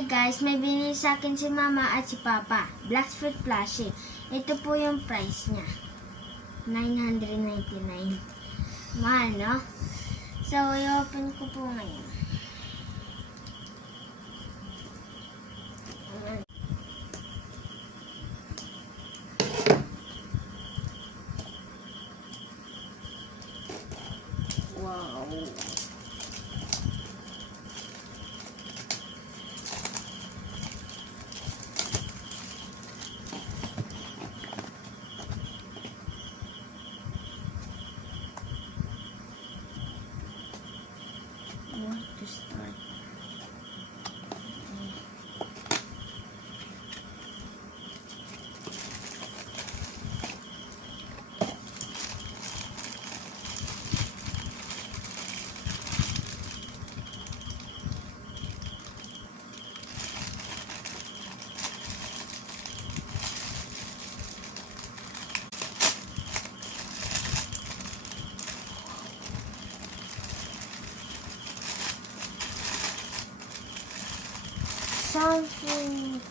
Hi guys, may binili sa akin si Mama at si Papa. Black Fruit Plushie. Ito po yung price niya. 999. Mahal, no? So, i-open ko po ngayon. Wow. Where to start? Something.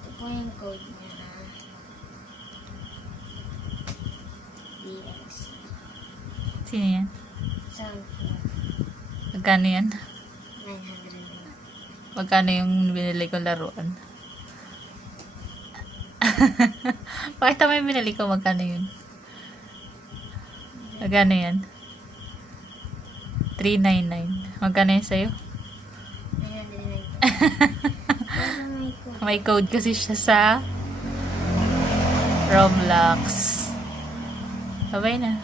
Ito po yung code niya. DX. Sino yan? Something. Magkano yan? 900. Magkano yung binili kong laruan? Bakit tama yung binili ko? Magkano yun? Magkano yan? 399. Magkano yun sa'yo? 999. Pero may code. May code kasi siya sa Roblox. Babay na.